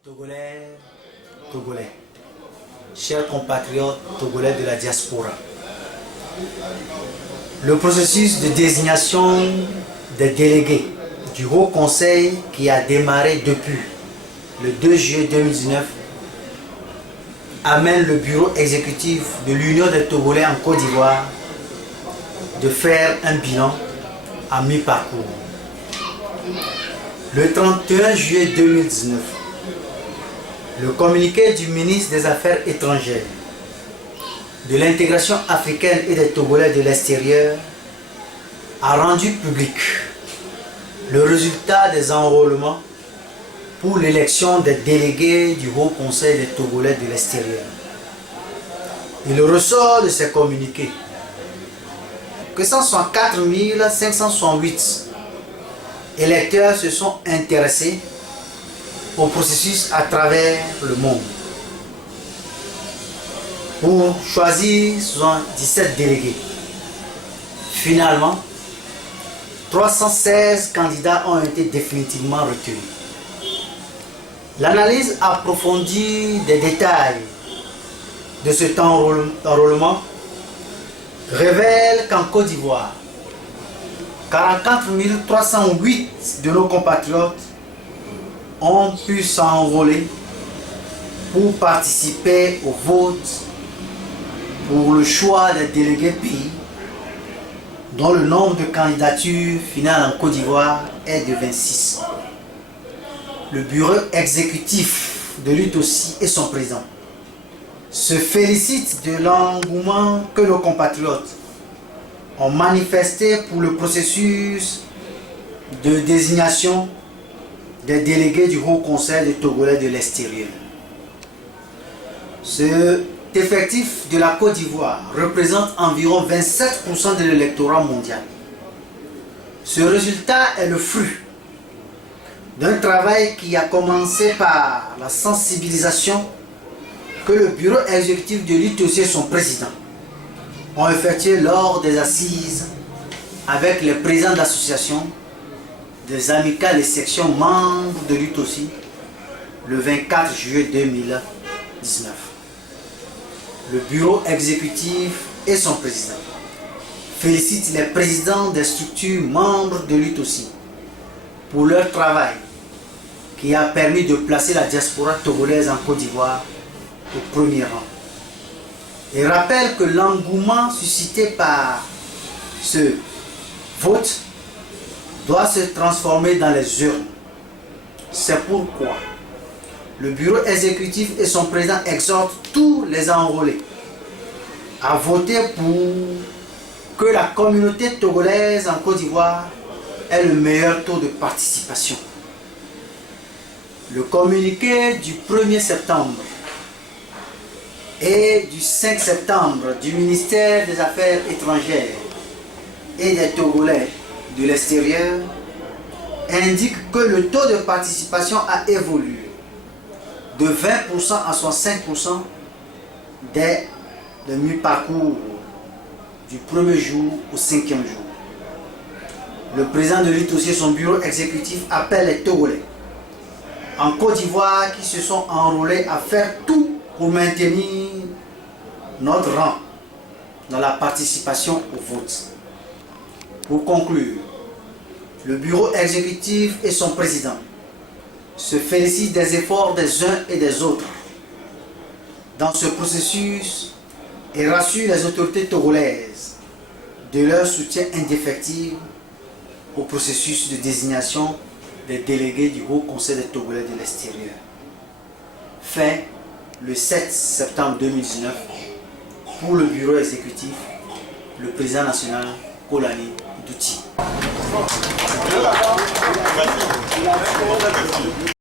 Togolais, Togolais, chers compatriotes togolais de la diaspora, le processus de désignation des délégués du Haut Conseil qui a démarré depuis le 2 juillet 2019 amène le bureau exécutif de l'Union des Togolais en Côte d'Ivoire de faire un bilan à mi-parcours. Le 31 juillet 2019, le communiqué du ministre des Affaires étrangères, de l'intégration africaine et des Togolais de l'extérieur a rendu public le résultat des enrôlements pour l'élection des délégués du Haut Conseil des Togolais de l'extérieur. Il ressort de ces communiqués que 164 568 électeurs se sont intéressés au processus à travers le monde pour choisir 77 délégués. Finalement, 316 candidats ont été définitivement retenus. L'analyse approfondie des détails de cet enrôlement révèle qu'en Côte d'Ivoire, 44 308 de nos compatriotes ont pu s'enrôler pour participer au vote pour le choix des délégués pays, dont le nombre de candidatures finales en Côte d'Ivoire est de 26. Le bureau exécutif de l'UTOSI et son président se félicitent de l'engouement que nos compatriotes ont manifesté pour le processus de désignation des délégués du Haut Conseil des Togolais de l'extérieur. Cet effectif de la Côte d'Ivoire représente environ 27% de l'électorat mondial. Ce résultat est le fruit d'un travail qui a commencé par la sensibilisation que le bureau exécutif de l'UTOSI et son président ont effectué lors des assises avec les présidents d'associations, des amicales et sections membres de l'UTOSI le 24 juillet 2019. Le bureau exécutif et son président félicitent les présidents des structures membres de l'UTOSI pour leur travail qui a permis de placer la diaspora togolaise en Côte d'Ivoire au premier rang. Et rappelle que l'engouement suscité par ce vote doit se transformer dans les urnes. C'est pourquoi le bureau exécutif et son président exhortent tous les enrôlés à voter pour que la communauté togolaise en Côte d'Ivoire ait le meilleur taux de participation. Le communiqué du 1er septembre et du 5 septembre du ministère des Affaires étrangères et des Togolais de l'extérieur indique que le taux de participation a évolué de 20% à 65% dès le mi-parcours du premier jour au 5e jour. Le président de l'UTOSI et son bureau exécutif appelle les Togolais en Côte d'Ivoire qui se sont enrôlés à faire tout pour maintenir notre rang dans la participation au vote. Pour conclure, le bureau exécutif et son président se félicitent des efforts des uns et des autres dans ce processus et rassurent les autorités togolaises de leur soutien indéfectible au processus de désignation des délégués du Haut Conseil des Togolais de l'extérieur. Fait le 7 septembre 2019 pour le bureau exécutif, le président national Kolani Douti.